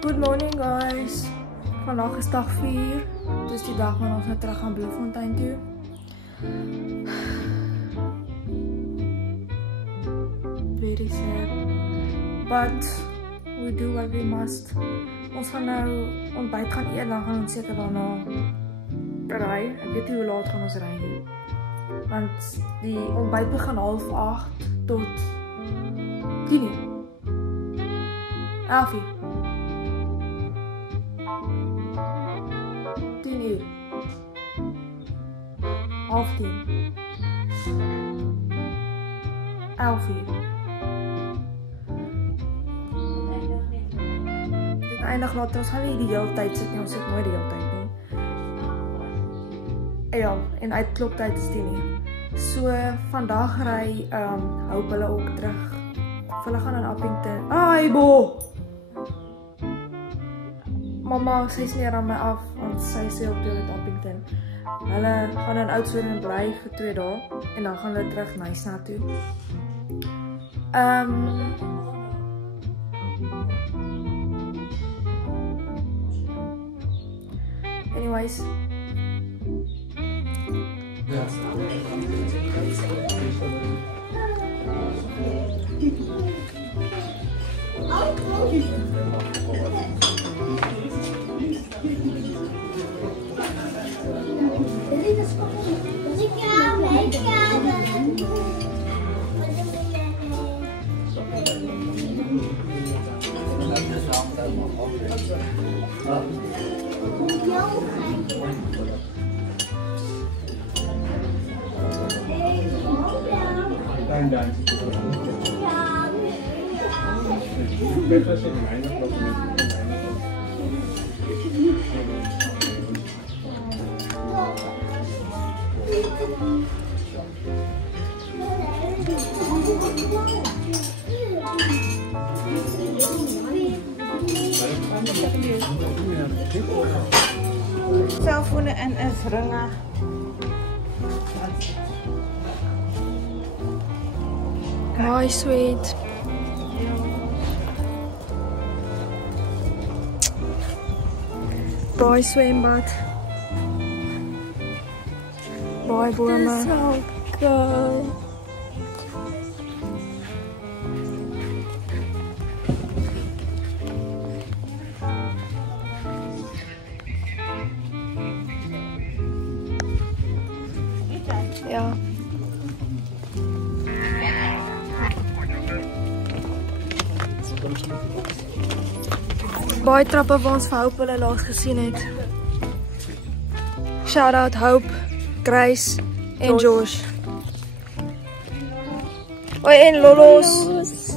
Good morning guys. Vandaag is dag 4. Dis die dag wanneer ons nou terug gaan Bloemfontein toe. Very sad. But we do what we must. Ons gaan nou ontbyt gaan eet, dan gaan ons seker daarna ry. Ek weet nie hoe laat gaan ons ry nie. Want die ontbyt begin 7:30 tot 10:00. 11:00. 10:00. 10:30. 11:00. Dit eindig later, ons gaan nie die hele tyd sit nie, ons sit nooit die hele tyd nie. Ja, en uitkloptyd is 10:00. So, vandag ry, hoop hulle ook terug. Of hulle gaan in Appington. Ai, bo! Mama, sy sneer aan my af, want sy sê op dit Appington. Hulle gaan in Oudtshoorn bly vir 2 dae, en dan gaan hulle terug Nyasa toe. Anyways. Selfone in is ringe. Hi, sweet. Baie swembad. Baie bome. Dis so cool. Ja. Baie trappe waar ons vir Hope hulle laas gesien het. Shout out Hope, Grace en Josh. Oi, en Lolos.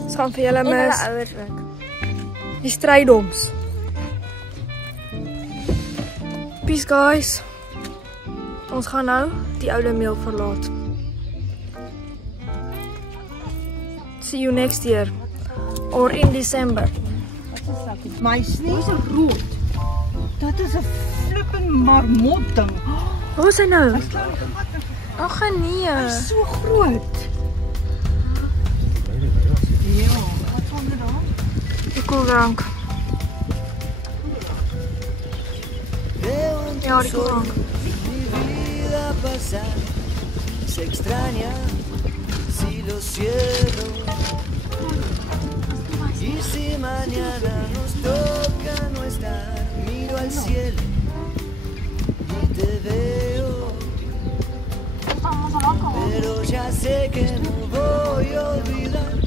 Ons gaan vir julle mis. Ouers ook. Die strydoms. Peace guys. Ons gaan nou die oude meel verlaat. See you next year. Or in December. My sneeu is rood. Dat is 'n flipping marmot ding. Waar is hy nou? Ag nee. Hy's so groot. Ja, wat van dit dan? Die koeldrank. Ja, die koeldrank. Se extraña si lo cierro y si mañana nos toca no estar, miro al cielo y te veo, pero ya sé que no voy a olvidar